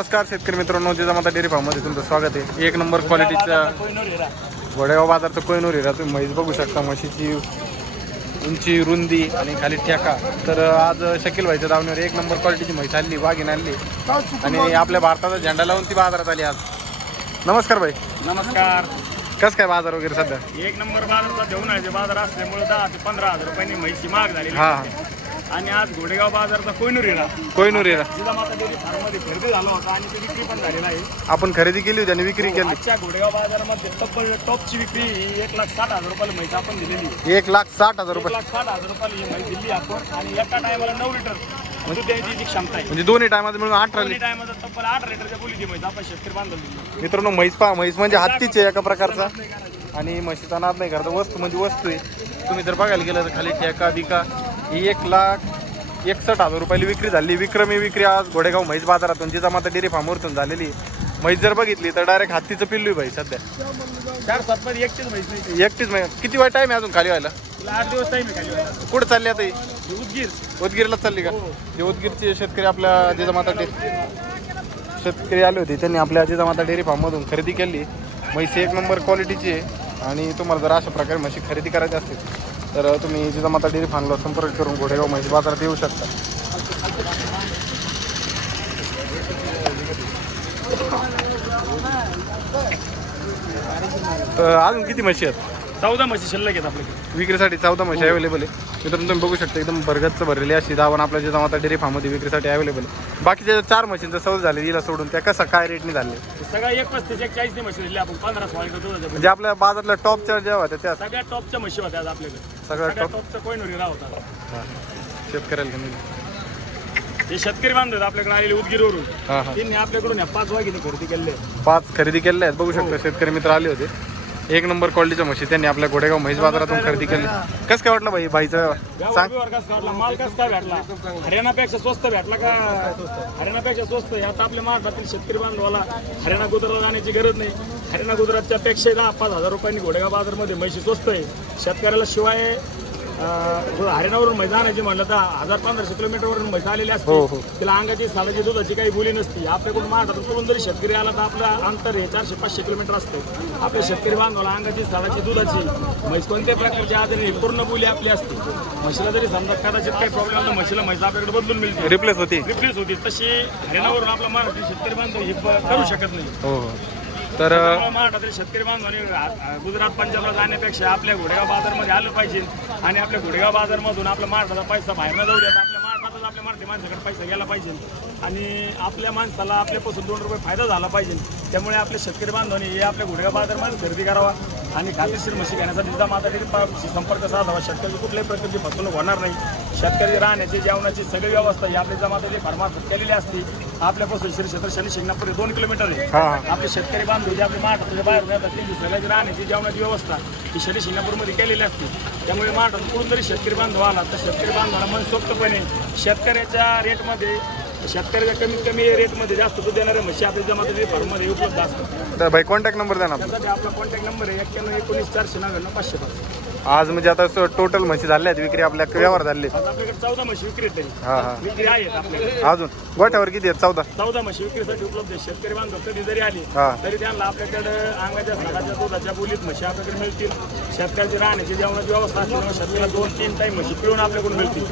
नमस्कार शेतकरी मित्रांनो, जिजामाता डेअरी फार्ममध्ये तुमचं स्वागत आहे। एक नंबर क्वालिटीचा घोडेगाव बाजारचा कोहिनूर हिरा तुम्ही म्हैस बघू शकता। म्हशीची उंची, रुंदी आणि खाली ठेका। तर आज शकील व्हायच्या दावणीवर एक नंबर क्वालिटीची म्हैस आणली, वाघीण आणली आणि आपल्या भारताचा झेंडा लावून ती बाजारात आली आज। नमस्कार भाई। नमस्कार। कसं काय बाजार वगैरे सध्या? एक नंबर बाजाराचा घेऊन आहे बाजार असल्यामुळे 10 ते 15,000 रुपयांनी म्हैसी महाग झाली। आणि आज घोडेगाव बाजारचा कोहिनूर हिरा जिजामाता डेअरी फार्ममध्ये खरेदी झाला होता आणि ती विक्री पण झालेला आहे। आपण खरेदी केली होती आणि विक्री केली। आजच्या घोडेगाव बाजारामध्ये तब्बल टॉपची विक्री 1,60,000 रुपयाला म्हैस आपण दिलेली। 1,60,000 रुपये 1,60,000 रुपयाला ही म्हैस दिली आपण आणि एका टायमाला 9 लिटर दूध द्यायची जी क्षमता आहे। म्हणजे दोन्ही टायमात मिळून 18 दोन्ही टायमाला तब्बल 8 लिटरच्या बोलीची म्हैस आपण शेतकरी बांधून दिली। मित्रांनो, म्हैस पहा, म्हैस म्हणजे हत्तीचे एका प्रकारचा आणि म्हशीचा नाद नाही करता। वस्तू म्हणजे वस्तू आहे। तुम्ही जर बघायला गेलं तर खाली ठेका बिका ही 1,61,000 रुपयाला विक्री झाली। विक्रमी विक्री आज घोडेगाव म्हैस बाजारातून जिजामाता डेअरी फार्मवरतून झालेली। म्हैस जर बघितली तर डायरेक्ट हत्तीचं पिल्लू भाई सध्या 4-7 मध्ये एकटीच म्हैस नाही। एकटीच किती वेळ टाईम आहे अजून खाली व्हायला? 8 दिवस टाईम आहे खाली व्हायला। कुठं चालली आता ही? उदगीर चालली का? जे उदगीरचे शेतकरी आपल्या जिजामाता शेतकरी आले होते, त्यांनी आपल्या जिजामाता डेअरी फार्ममधून खरेदी केली। म्हैस एक नंबर क्वालिटीची आहे आणि तुम्हाला जर अशा प्रकारे म्हशी खरेदी करायची असतील तर तुम्ही जिजामाता डेअरी फार्मला संपर्क करून घोडेगाव म्हैस बाजारात येऊ शकता। तर अजून किती म्हशी आहेत? 14 म्हशी शिल्लक आहेत आपल्याकडे विक्रीसाठी। 14 म्हशी अवेलेबल आहे मित्रांनो, तुम्ही बघू शकता। एकदम भरगच्च भरलेली अशी दावण आपल्या जिजामाता डेअरी फार्ममध्ये विक्रीसाठी अवेलेबल आहे। बाकीच्या 4 म्हशींचं सौदा झाले हिला सोडून, त्या कसं काय रेटने झाले? सगळ्या 1,35-1,40 ने म्हशी दिली आपण। 15-16 दूध म्हणजे आपल्या बाजारातल्या टॉपच्या ज्या होत्या त्या सगळ्या टॉपच्या म्हशी होत्या आपल्याकडे। सगळ्या टॉपचा कोहिनूर हिरा होता। शेतकऱ्याला हे शेतकरी बांधव आपल्याकडे आलेले उदगीरवरून, त्यांनी आपल्याकडून 5 वाघिणी खरेदी केले। 5 खरेदी केलेल्या आहेत। बघू शकता शेतकरी मित्र आले होते। एक नंबर क्वालिटीच्या म्हशी त्यांनी आपल्या घोडेगाव म्हैस बाजारातून खरेदी केली। कसं काय वाटलं भाईचं सांग? माल कसं काय भेटला? हरियाणापेक्षा स्वस्त भेटला का? हरियाणापेक्षा स्वस्त आहे। आता आपल्या महाराष्ट्रातील शेतकरी बांधवाला हरियाणा गुजरातला जाण्याची गरज नाही। हरियाणा गुजरातच्या पेक्षा 10-5,000 रुपयांनी घोडेगाव बाजारमध्ये म्हशी स्वस्त आहे शेतकऱ्याला। शिवाय हरियाणावरून म्हैस आणायची म्हटलं तर 1,000-1,500 किलोमीटरवरून म्हैस आलेली असते। तिला अंगाची सालाची दुधाची काही बोली नसती। आपल्याकडून महाराष्ट्रातून जरी शेतकरी आला तर आपलं अंतर हे 400-500 किलोमीटर असतं। आपल्या शेतकरी बांधवाला अंगाची सालाची दुधाची म्हैस कोणत्या प्रकारची आधारे पूर्ण बोली आपली असते। म्हशीला जरी समजा कदाचित काही प्रॉब्लेम आला म्हशीला म्हैस आपल्याकडे बदलून मिळते, रिप्लेस होती। तशी हरियाणावरून आपला महाराष्ट्रीय शेतकरी बांधव हे करू शकत नाही। तर महाराष्ट्रातील शेतकरी बांधवांनी गुजरात पंजाबला जाण्यापेक्षा आपल्या घोडेगाव बाजारमध्ये आलं पाहिजे आणि आपल्या घोडेगाव बाजारमधून आपल्या महाराष्ट्राचा पैसा बाहेर न जाऊ देत आपल्या महाराष्ट्रातच आपल्या मराठी माणसाकडे पैसा गेला पाहिजे आणि आपल्या माणसाला आपल्यापासून 2 रुपये फायदा झाला पाहिजे। त्यामुळे आपल्या शेतकरी बांधवांनी हे आपल्या घोडेगाव बाजारमध्ये खरेदी करावा आणि खात्रीशीर म्हशी घेण्यासाठी जिजामाता डेअरी फार्मशी संपर्क साधावा। शेतकरी कुठल्याही प्रकारची फसवणूक होणार नाही। शेतकरी राहण्याची, जेवणाची सगळी व्यवस्था ही आपल्या जिजामाता डेअरी फार्मात केलेली असते। आपल्यापासून श्री क्षेत्र शनी शिंगणापूर 2 किलोमीटर आहे। आपले शेतकरी बांधव जे आपल्या महाराष्ट्राच्या बाहेर येतात त्यांची सगळ्याची राहण्याची, जेवणाची व्यवस्था ही शनी शिंगणापूरमध्ये केलेली असते। त्यामुळे महाराष्ट्रात कुठून जरी शेतकरी बांधव आला तर शेतकरी बांधवाला मनसोक्तपणे शेतकऱ्याच्या रेटमध्ये, शेतकऱ्याच्या कमीत कमी रेटमध्ये जास्त दूध देणारे म्हशी आपल्या जिजामाता डेअरी फार्ममध्ये उपलब्ध असतात। तर भाई कॉन्टॅक्ट नंबर द्या ना। त्यासाठी आपला कॉन्टॅक्ट नंबर आहे 9119499505। आज म्हणजे आता टोटल म्हशी झाल्या आहेत विक्री, आपल्या व्यवहार झाले आज आपल्याकडे 14 म्हशी विक्री आहेत। विक्री आहेत आपल्याकडे। अजून गोठ्यावर किती आहेत? 14 म्हशी विक्रीसाठी उपलब्ध आहे। शेतकरी बांधव कधी जरी आले तरी त्यांना आपल्याकडे अंगाच्या सालाच्या दुधाच्या बोलीत म्हशी आपल्याकडे मिळतील। शेतकऱ्याची राहण्याची, जेवणाची व्यवस्था असल्यामुळे शेतकऱ्याला 2-3 टाईम म्हशी पिळून आपल्याकडून मिळतील।